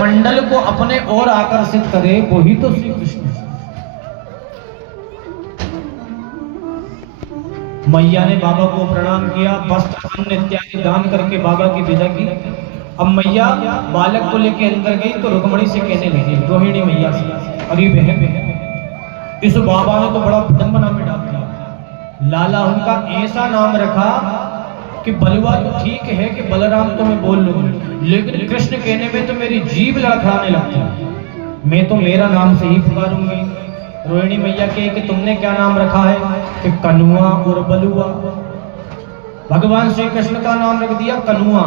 मंडल को अपने ओर आकर्षित करे, वही तो श्री कृष्ण है। मैया ने बाबा को प्रणाम किया, वस्त्र अन्न इत्यादि दान करके बाबा की विदा की। अब मैया बालक को लेके अंदर गई तो रुक्मणी से कहने लगी, रोहिणी मैया से, अरे बहन, इस बाबा ने तो बड़ा विडंबना में डाल दिया। लाला उनका ऐसा नाम रखा कि बलुआ तो ठीक है कि बलराम तो मैं बोल लूंगी, लेकिन कृष्ण कहने में तो मेरी जीभ लड़खड़ाने लगती है। मैं तो मेरा नाम से ही पुकारूंगी। रोहिणी मैया कहे कि तुमने क्या नाम रखा है? कि कनुआ और बलुआ। भगवान श्री कृष्ण का नाम रख दिया कनुआ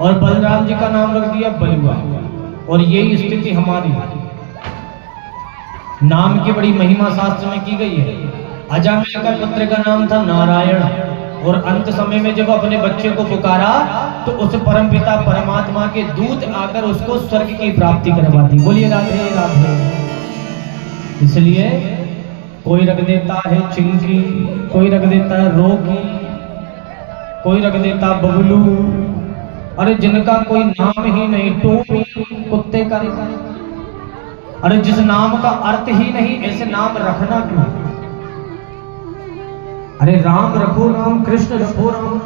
और बलराम जी का नाम रख दिया बलुआ। और यही स्थिति हमारी है। नाम की बड़ी महिमा शास्त्र में की गई है। अजामिल का पुत्र का नाम था नारायण, और अंत समय में जब अपने बच्चे को पुकारा तो उस परमपिता परमात्मा के दूत आकर उसको स्वर्ग की प्राप्ति करवा दी। बोलिए राधे राधे। इसलिए कोई रख देता है चिंकी, कोई रख देता है रोगी, कोई रख देता बबलू, अरे जिनका कोई नाम ही नहीं, टोपी कुत्ते का। अरे जिस नाम का अर्थ ही नहीं, ऐसे नाम रखना क्यों? अरे राम रखो नाम, कृष्ण रखो राम।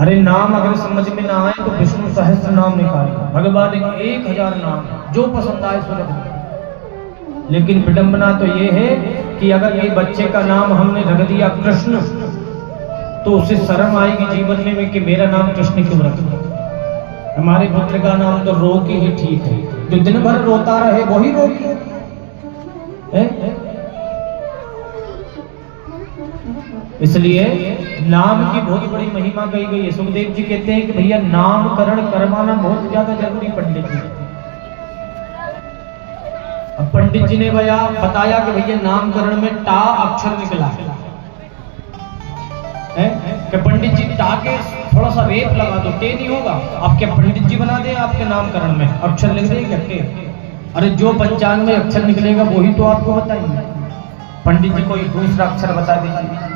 अरे नाम अगर समझ में ना आए तो विष्णु सहस्त्र नाम निकाले। भगवान ने 1000 नाम, जो पसंद आए सो रख दो। लेकिन विडंबना तो ये है कि अगर कोई बच्चे का नाम हमने रख दिया कृष्ण, तो उसे शर्म आएगी जीवन में कि मेरा नाम कृष्ण क्यों रखा। हमारे पुत्र का नाम तो रोगी ही ठीक है, जो दिन भर रोता रहे वही रोगी है। इसलिए नाम की बहुत बड़ी महिमा कही गई है। सुखदेव जी कहते हैं कि भैया नामकरण करवाना बहुत ज्यादा जरूरी पंडित जी। अब पंडित जी ने बताया कि भैया नामकरण में टा अक्षर निकला है कि पंडित जी टा के थोड़ा सा रेप लगा दो, टे नहीं होगा। आप क्या पंडित जी बना दे आपके नामकरण में अक्षर लिख देंगे टे? अरे जो पंचांग में अक्षर निकलेगा वही तो आपको बताएंगे। पंडित जी कोई दूसरा अक्षर बता दीजिए।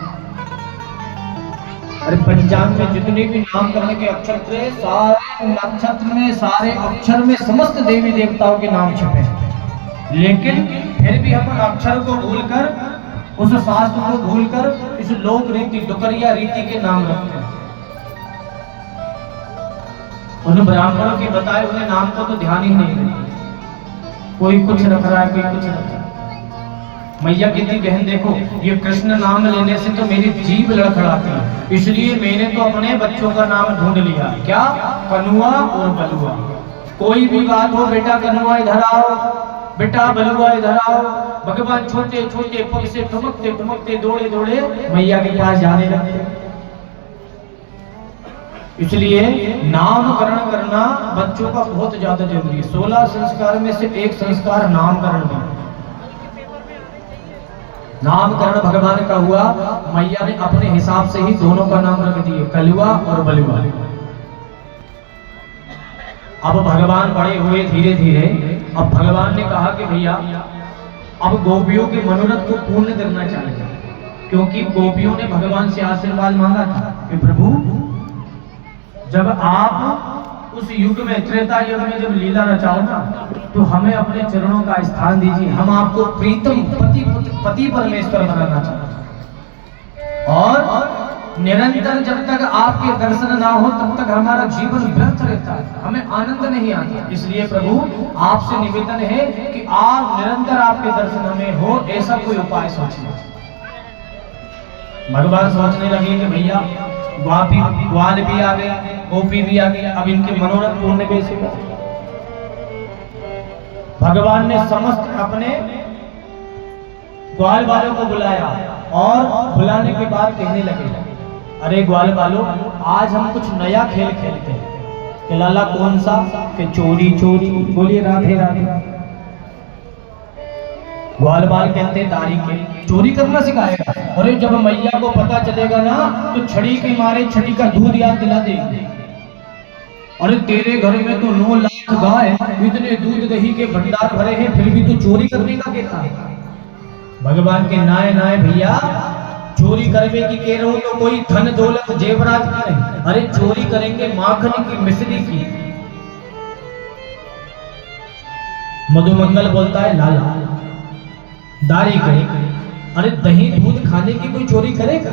अरे पंचांग में जितने भी नामकरण के अक्षर थे, सारे नक्षत्र में, सारे अक्षर में समस्त देवी देवताओं के नाम छपे, लेकिन फिर भी हम अक्षर को भूलकर, उस शास्त्र को भूलकर इस लोक रीति, दुकरिया रीति के नाम रखते हैं। उन ब्राह्मणों के बताए हुए नाम को तो ध्यान ही नहीं देते। कोई कुछ रख रहा है, कोई कुछ रख रहा है। मैया कहती बहन देखो, ये कृष्ण नाम लेने से तो मेरी जीभ लड़खड़ाती है, इसलिए मैंने तो अपने बच्चों का नाम ढूंढ लिया। क्या? कनुआ और बलुआ। कोई भी बात हो, बेटा कनुआ इधर आओ, बेटा बलुआ इधर आओ। भगवान छोटे छोटे पग से ठुमकते ठुमकते दौड़े दौड़े मैया के पास जाने लगे। इसलिए नामकरण करना बच्चों का बहुत ज्यादा जरूरी है। 16 संस्कार में से एक संस्कार नामकरण है। नामकरण भगवान का हुआ, मैया ने अपने हिसाब से ही दोनों का नाम रख दिए, कलुआ और बलुआ। अब भगवान बड़े हुए धीरे धीरे। अब भगवान ने कहा कि भैया अब गोपियों के मनोरथ को पूर्ण करना चाहिए, क्योंकि गोपियों ने भगवान से आशीर्वाद मांगा था कि प्रभु जब आप उस युग में, त्रेता युग में जब लीला रचाओ ना, तो हमें अपने चरणों का स्थान दीजिए। हम आपको प्रीतम पति परमेश्वर बनाना चाहते हैं, और निरंतर जब तक आपके दर्शन ना हो तब तक हमारा जीवन व्यर्थ रहता है, हमें आनंद नहीं आता। इसलिए प्रभु आपसे निवेदन है कि आप निरंतर आपके दर्शन हमें हो, ऐसा कोई उपाय सोचिए। भगवान सोचने लगे कि भैया ग्वाल भी आ गया, गोपी भी आ गया, अब इनके मनोरथ पूर्ण कैसे हो? भगवान ने समस्त अपने ग्वाल वालों को बुलाया, और बुलाने के बाद कहने लगे, अरे ग्वाल वालों, आज हम कुछ नया खेल खेलते हैं। कि लाला कौन सा? कि चोरी चोरी। बोलिए राधे राधे। ग्वाल बाल कहते तारीख के चोरी करना सिखाएगा। अरे जब मैया को पता चलेगा ना, तो छड़ी के मारे छड़ी का दूध याद दिला देंगे। अरे तेरे घर में तो 9 लाख गाय, इतने दूध दही के भंडार भरे हैं, फिर भी तू चोरी करने का कहता है। भगवान के नाय नाय भैया, चोरी करने की कह रहे हो तो कोई धन दौलत जेवरात की नहीं। अरे चोरी करेंगे माखन की, मिश्री की, मधुमंगल बोलता है लाला दारी करे, अरे दही दूध खाने की कोई चोरी करेगा?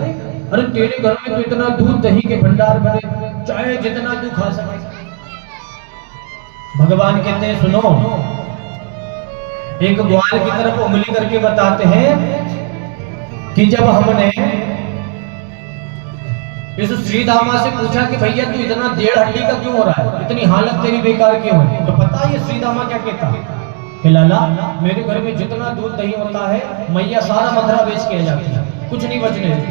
अरे तेरे घर में तो इतना दूध दही के भंडार भरे, चाहे जितना तू खा सके। भगवान कहते हैं सुनो, एक ग्वाल की तरफ उंगली करके बताते हैं कि जब हमने इस श्रीधामा से पूछा कि भैया तू इतना 1.5 हड्डी का क्यों हो रहा है, इतनी हालत तेरी बेकार क्यों है, तो पता है ये श्रीधामा क्या कहता कि लाला मेरे घर में जितना दूध दही होता है मैया सारा मथुरा बेच के जाती है, कुछ नहीं बचने देती।